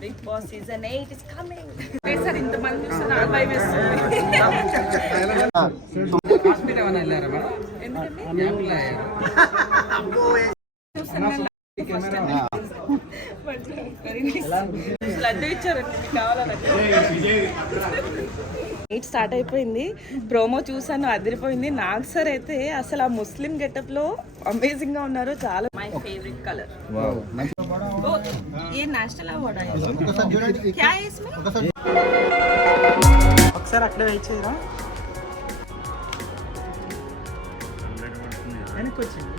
Big Boss season 8 is coming. Sir, ఇంతమంది చూస్తున్నా నాకు భయం వేస్తుంది. హాస్పిటల్ ఏమైనా వెళ్ళారా మేడం? ఎందుకంటే లడ్డు ఇచ్చారండి మీకు కావాలంటే. 8 స్టార్ట్ అయిపోయింది. ప్రోమో చూసాను, అదిరిపోయింది. నాగ్ సార్ అయితే అసలు ఆ ముస్లిం గెటప్ లో అమేజింగ్ గా ఉన్నారు. చాలా మై ఫేవరెట్ కలర్. ये నేషనల్ అవార్డ్ ఒకసారి అక్కడే వెయిట్ చేయరా వెనక్కి వచ్చింది.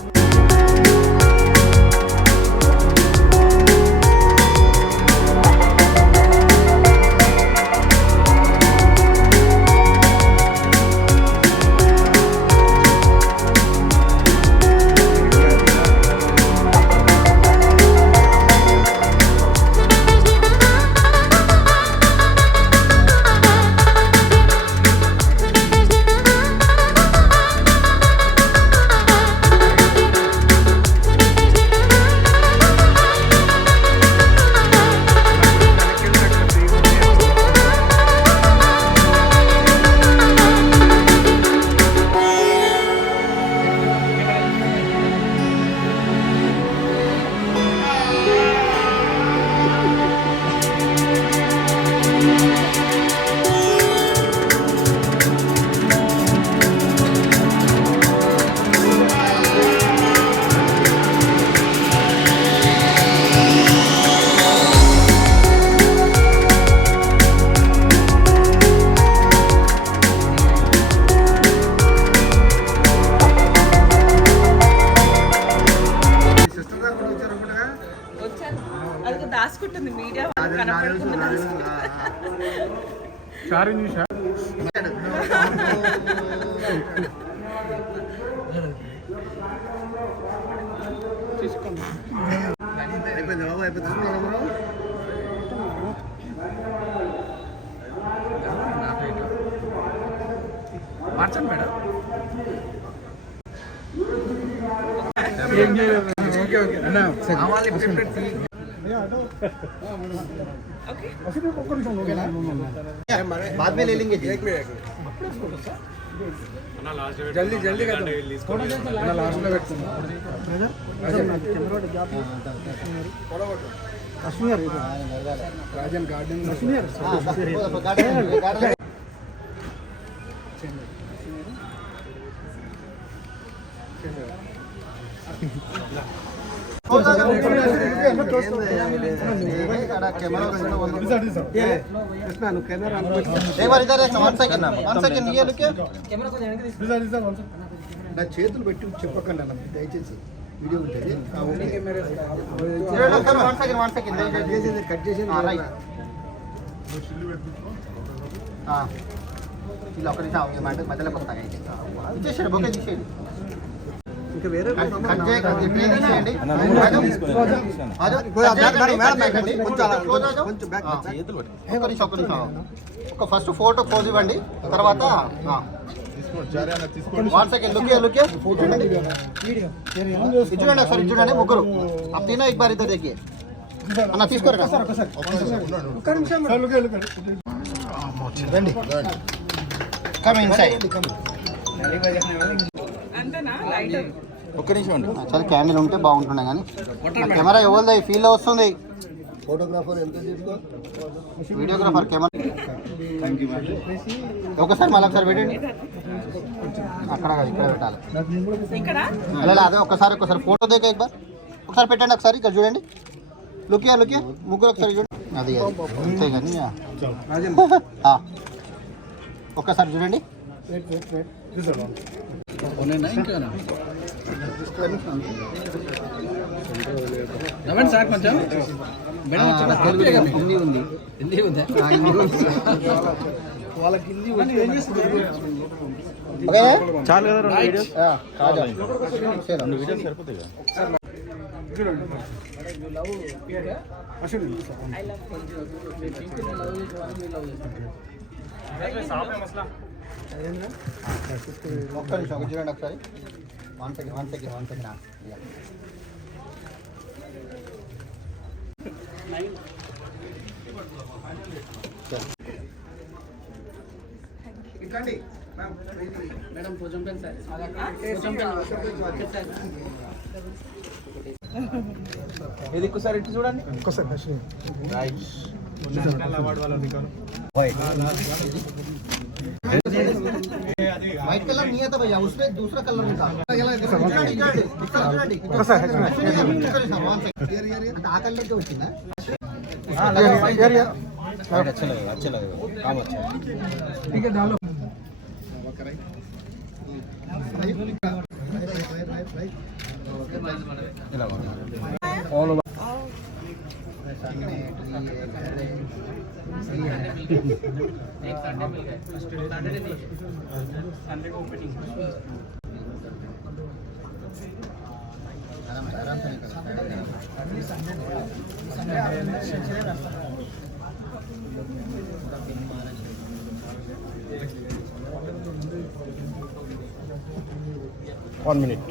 అది దాచుకుంటుంది మీడియా మార్చండి మేడం. ఓకే ఓకే बाद में ले लेंगे జల్దీ జల్దీ కదా లాస్ట్ లో పెట్టుకుందాం. రాజన్ గార్డెన్ నా చేతులు పెట్టి చెప్పకండి అన్న, దయచేసి వీడియో ఉంటుంది కట్ చేసి ఇలా ఒక నిమిషం మధ్యలోకి వస్తాయి ఇచ్చేసాడు బొకే తీసేయండి. ఇంకా వేరే ఒక ఫస్ట్ ఫోటో పోజ్ ఇవ్వండి, తర్వాత 1 సెకండ్ లుక్ చూడండి ఒకసారి చూడండి ముగ్గురు अब तीनों एक बार इधर देखिए అన్న తీసుకోరు రండి కమ్ ఇన్సైడ్ ఒక్క నిమిషం అండి. చాలా క్యాండిల్ ఉంటే బాగుంటుండే కానీ కెమెరా ఎవరిది ఫీల్ వస్తుంది. ఫోటోగ్రాఫర్ ఎంత తీసుకో వీడియోగ్రాఫర్ కెమెరా ఒకసారి మళ్ళీ ఒకసారి పెట్టండి. అక్కడ ఇక్కడ పెట్టాలి అలా అదే ఒక్కసారి ఫోటో దేక ఒకసారి పెట్టండి. ఒకసారి ఇక్కడ చూడండి లుకియా ముగ్గురు ఒకసారి చూడండి. అది అంతే కానీ ఒక్కసారి చూడండి. సార్ కొంచెం హిందీ ఉంది వాళ్ళకి హిందీ చాలు కదా వీడియోస్ సరిపోతాయి కదా. ఒక్క నిమిషం చూడండి ఒకసారి. 1 సెకండ్ ఇది ఒక్కసారి ఇటు చూడండి ఒక్కసారి व्हाइट कलर नहीं है था भैया, उसमें दूसरा कलर था। आ कलर के వచ్చిందా? अच्छा लगेगा काम अच्छा है। ठीक है डालो all over One minute.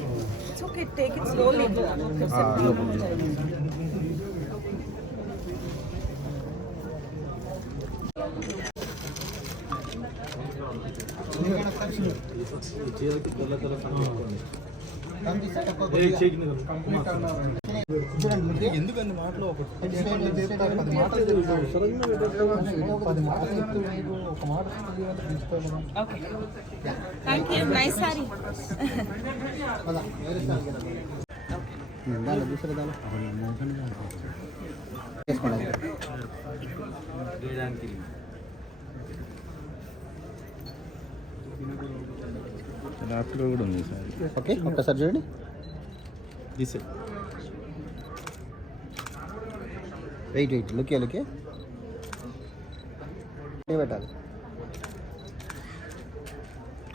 It's okay, take it slowly. No problem. ఎందుకండి మాటలో ఒక మాట Okay. Thank you. Nice saree. दूसरे दाल రాత్రి కూడా ఉంది సార్ ఓకే ఒక్కసారి చూడండి దిస్ వెయిట్ లుకే పెట్టాలి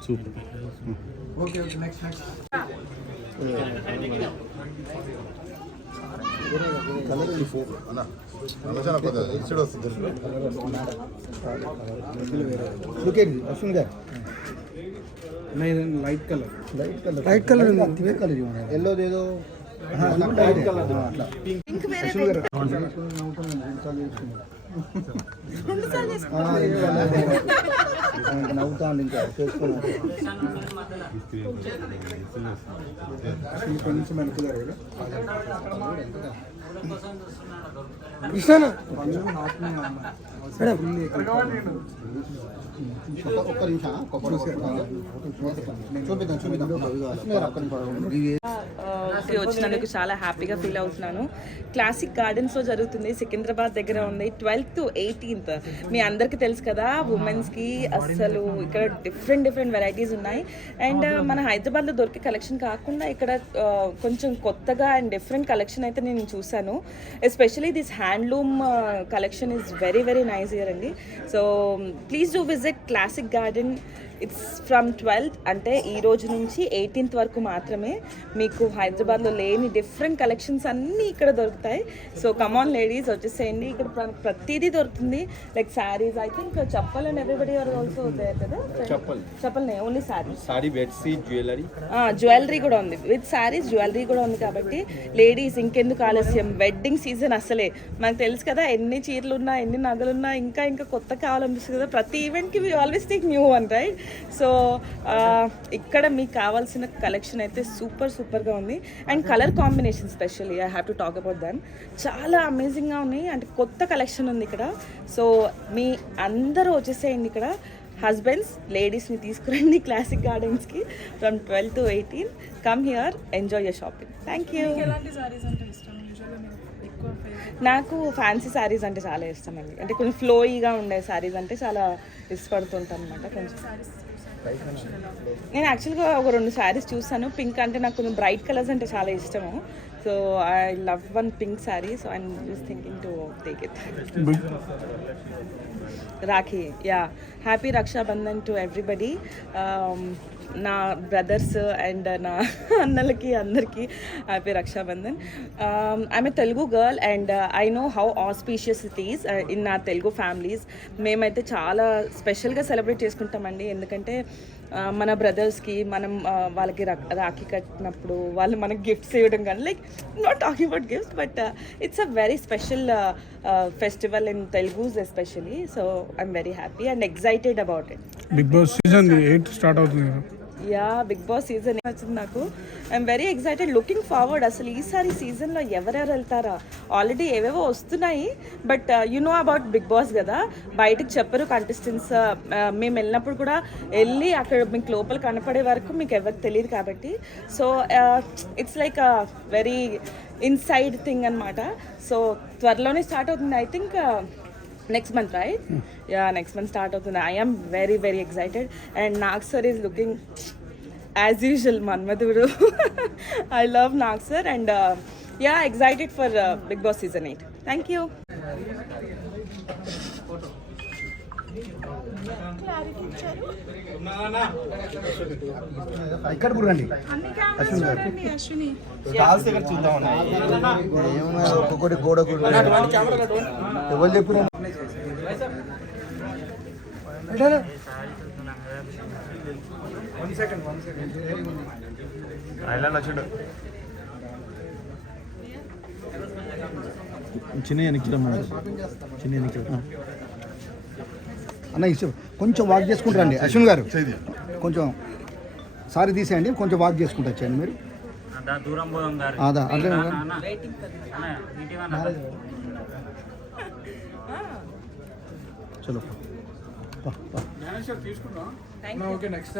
సూపర్ ఓకే నెక్స్ట్ లుకే అశ్విన్ గారు light colour light colour yellow ఏదో లైట్ కలర్ అట్లా Pink mere నవ్వుతాను ఇంకా చేసుకున్నాను కొంచెం అనుకున్నారు ఒక్క నిమిషం కి వచ్చినందుకు చాలా హ్యాపీగా ఫీల్ అవుతున్నాను. క్లాసిక్ గార్డెన్స్లో జరుగుతుంది, సికింద్రాబాద్ దగ్గర ఉంది. 12th to 18th మీ అందరికీ తెలుసు కదా, ఉమెన్స్కి అస్సలు ఇక్కడ డిఫరెంట్ వెరైటీస్ ఉన్నాయి. అండ్ మన హైదరాబాద్లో దొరికే కలెక్షన్ కాకుండా ఇక్కడ కొంచెం కొత్తగా అండ్ డిఫరెంట్ కలెక్షన్ అయితే నేను చూశాను. Especially this handloom collection is very nice here అండి. So please do visit classic garden. It's from 12th అంటే ఈ రోజు నుంచి 18th వరకు మాత్రమే. మీకు హైదరాబాద్లో లేని డిఫరెంట్ కలెక్షన్స్ అన్నీ ఇక్కడ దొరుకుతాయి. సో కమాన్ లేడీస్ వచ్చేసేయండి, ఇక్కడ ప్రతిదీ దొరుకుతుంది. Like sarees, I think chappal and everybody are also there కదా. Chappal only sarees, sorry bedsheet jewellery కూడా ఉంది. విత్ శారీస్ జ్యువెలరీ కూడా ఉంది. కాబట్టి లేడీస్ ఇంకెందుకు ఆలస్యం, వెడ్డింగ్ సీజన్ అసలే మనకు తెలుసు కదా, ఎన్ని చీరలు ఉన్నా ఎన్ని నగలున్నా ఇంకా కొత్త కావాలనిపిస్తుంది కదా. ప్రతి ఈవెంట్కి we always think new one, right? So ఇక్కడ మీకు కావాల్సిన కలెక్షన్ అయితే సూపర్గా ఉంది. And colour combination specially I have to talk about them. చాలా అమేజింగ్గా ఉన్నాయి. అంటే కొత్త కలెక్షన్ ఉంది ఇక్కడ. సో మీ అందరూ వచ్చేసేయండి ఇక్కడ. హస్బెండ్స్ లేడీస్ని తీసుకురండి క్లాసిక్ గార్డెన్స్కి from 12th to 18th. Come here, enjoy your shopping. Thank you. నాకు ఫ్యాన్సీ శారీస్ అంటే చాలా ఇష్టం అండి. అంటే కొంచెం ఫ్లోయిగా ఉండే శారీస్ అంటే చాలా ఇష్టపడుతుంటాను అనమాట. కొంచెం నేను యాక్చువల్గా ఒక 2 శారీస్ చూసాను. పింక్ అంటే నాకు కొంచెం బ్రైట్ కలర్స్ అంటే చాలా ఇష్టము. So I love one pink sari. So I'm just thinking to take it. Rakhi, yeah, happy Raksha Bandhan to everybody. నా బ్రదర్స్ అండ్ నా అన్నలకి అందరికీ happy Raksha Bandhan. I'm a Telugu girl and I know how auspicious it is in నా Telugu families. మేమైతే చాలా స్పెషల్గా celebrate చేసుకుంటామండి. ఎందుకంటే మన బ్రదర్స్కి మనం వాళ్ళకి రాఖీ కట్టినప్పుడు వాళ్ళు మనకి గిఫ్ట్స్ ఇవ్వడం కానీ like not talking about gifts but it's a very special festival in Telugus especially so I'm very happy and excited about it. Big boss season 8 start అవుతుంది. యా బిగ్ బాస్ సీజన్ వచ్చింది నాకు. I'm very excited, looking forward. అసలు ఈసారి సీజన్లో ఎవరెవరు వెళ్తారా, already ఏవేవో వస్తున్నాయి but you know about big boss కదా, బయటకు చెప్పరు కంటెస్టెంట్స్. మేము వెళ్ళినప్పుడు కూడా వెళ్ళి అక్కడ మీకు లోపల కనపడే వరకు మీకు ఎవరికి తెలియదు కాబట్టి so it's like a very inside thing అనమాట. సో త్వరలోనే స్టార్ట్ అవుతుంది, I think next month, right? Yeah, next month start అవుతుంది. I am very very excited and Nag sir is looking as usual Manmadudu. I love Nag sir and yeah, excited for Big Boss season 8. Thank you. ఇక్కడ కూరండి అశ్విని ఒక్కొక్కటి గోడ ఎవరు చెప్పిన చిన్న వెనక్కి చిన్న వెనక్కి అన్న ఇష్టం కొంచెం వాక్ చేసుకుంటారండి అశ్విన్ గారు, కొంచెం సారీ తీసేయండి, కొంచెం వాక్ చేసుకుంటూ వచ్చాయండి మీరు. అదా అంటే చలో ఓకే నెక్స్ట్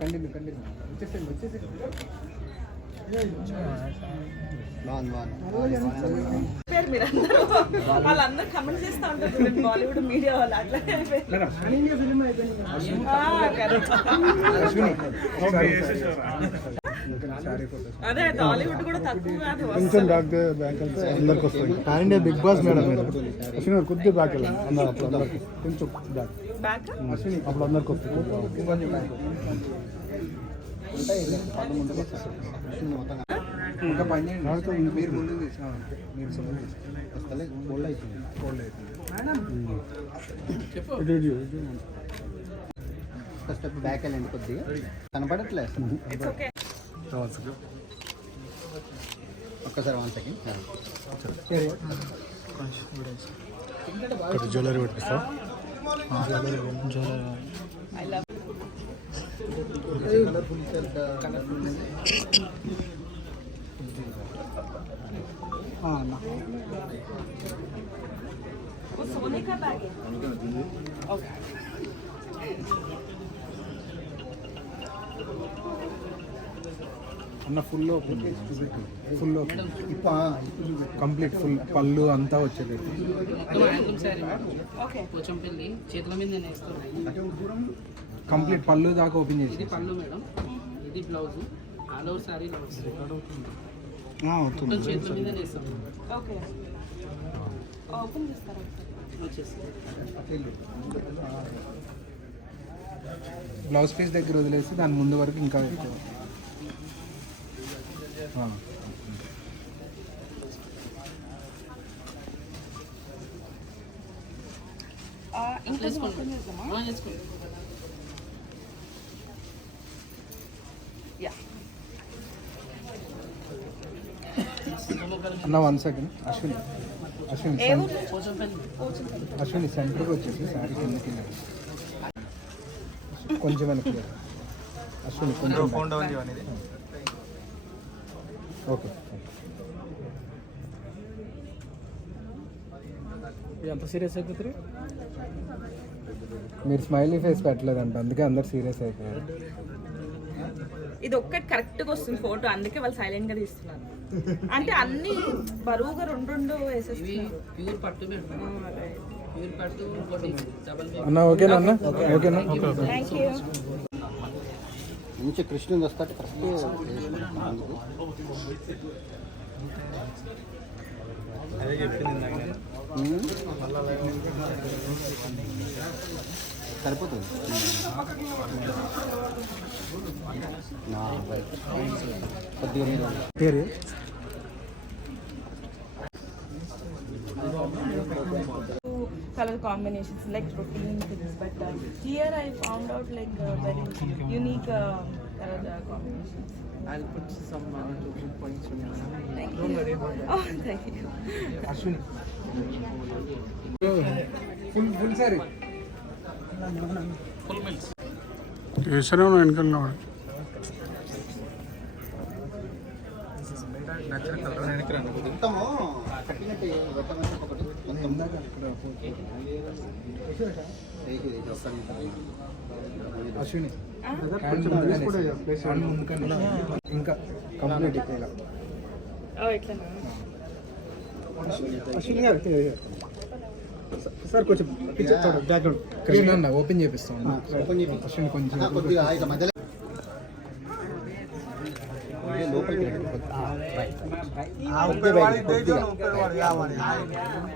కంటిన్యూ వచ్చేసి మీరందరూ వాళ్ళందరూ కమెంట్ చేస్తూ ఉంటారు బాలీవుడ్ మీడియా వాళ్ళు అట్లా అదే టాలీవుడ్ కూడా తక్కువ కాదు. కొంచెం బ్యాక్ అందరికి వస్తుంది. Pan India big boss madam Ashwini garu కొద్దిగా బ్యాక్ వెళ్ళండి అప్పుడు అందరికి కొంచెం బ్యాక్ అశ్విని అప్పుడు అందరికి వస్తుంది. ఇంకా పని చేయండి, మీరు ముందు స్టెప్ బ్యాక్ వెళ్ళండి, కొద్దిగా కనపడట్లేదు. ఒక్కసారి 1 సెకండ్ జ్యువెలరీ పెట్టిస్తా. सोने का बैग है ओके అన్న ఫుల్ ఫుల్ కంప్లీట్ ఫుల్ పళ్ళు అంతా వచ్చేది. చేతుల మీద కంప్లీట్ పళ్ళు దాకా ఓపెన్ చేసి పళ్ళు మేడం, ఇది బ్లౌజ్, ఆల్ ఓవర్ సారీ అవుతుంది. చేతుల మీద నేస్తాం. ఓకే ఓపెన్ చేస్తారా వచ్చేసి బ్లౌజ్ పీస్ దగ్గర వదిలేసి దాని ముందు వరకు ఇంకా ఎక్కువ. ఇంకా వేసుకోండి. యా అన్న 1 సెకండ్ అశ్విని అశ్విని సెంటర్కి వచ్చేసి శారీ కిందకి కొంచెం వెనక్కి అశ్విని కొంచెం ఓకే. ఎంత సీరియస్ అయిపోతారు? మీరు స్మైలీ ఫేస్ పెట్టలేదంట, అందుకే అందరు సీరియస్ అయిపోయారు. ఇది ఒక్కటి కరెక్ట్గా వస్తుంది ఫోటో, అందుకే వాళ్ళు సైలెంట్గా తీస్తున్నారు. అంటే అన్ని బరువుగా రెండు వేసేస్తున్నారు. ప్యూర్ పట్టు మేడం, ప్యూర్ పట్టు డబల్ అన్న ఓకేనా అన్న ఓకేనా? Thank you. మంచి కృష్ణుని వస్తాడు కరెక్ట్ సరిపోతుంది. కొద్దిగా other combinations like protein things, but here I found out like very unique combinations. I'll put some 2 points on your side. Thank Don't you. worry about that. Oh, thank you. Ashwini వేసరే వెనకాల మొత్తము కట్టినట్టు పెట్టమని ఒకటి అశ్విని ఇంకా complete ఇలా Oh, ఇట్లా అశ్విని గారు sir కొంచెం పిక్చర్ బ్యాక్గ్రౌండ్ కృష్ణ అన్న ఓపెన్ చేపిస్తాం అశ్విని కొంచెం కొద్దిగా ఇక మధ్యలో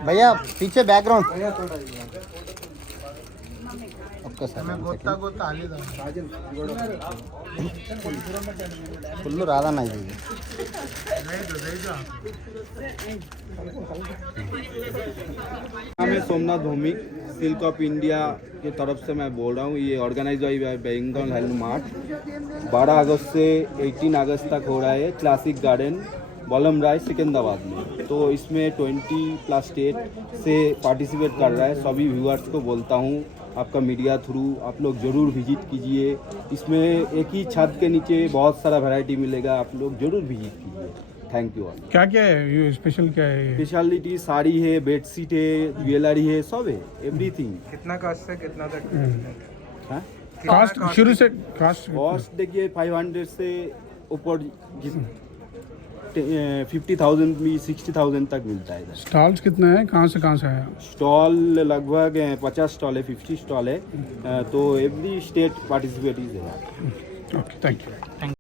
भैया पीछे बैकग्राउंड फुल राधा ना मैं Somnath Bhowmick silk of India की तरफ से मैं बोल रहा हूँ। ये organize by Bengal health mart 12 अगस्त से 18 अगस्त तक हो रहा है क्लासिक गार्डन बलम राय सिकंदराबाद में। तो इसमें 20+ स्टेट से पार्टिसिपेट कर रहा है। सभी व्यूअर्स को बोलता हूँ आपका मीडिया थ्रू आप लोग ज़रूर विजिट कीजिए। इसमें एक ही छत के नीचे बहुत सारा वैरायटी मिलेगा, आप लोग ज़रूर विजिट कीजिए। Thank you all. क्या क्या है ये स्पेशल क्या है ये? स्पेशलिटी साड़ी है, बेडशीट है, ज्वेलरी है, सब है, एवरीथिंग। कितना कास्ट से कितना तक हाँ कास्ट शुरू से कास्ट कॉस्ट देखिए 500 से ऊपर 50,000 भी 60,000 तक मिलता है इधर। स्टॉल्स कितना है, कहाँ से है? स्टॉल लगभग 50 स्टॉल है, 50 स्टॉल है। तो एवरी स्टेट पार्टिसिपेट इज है। Okay thank you.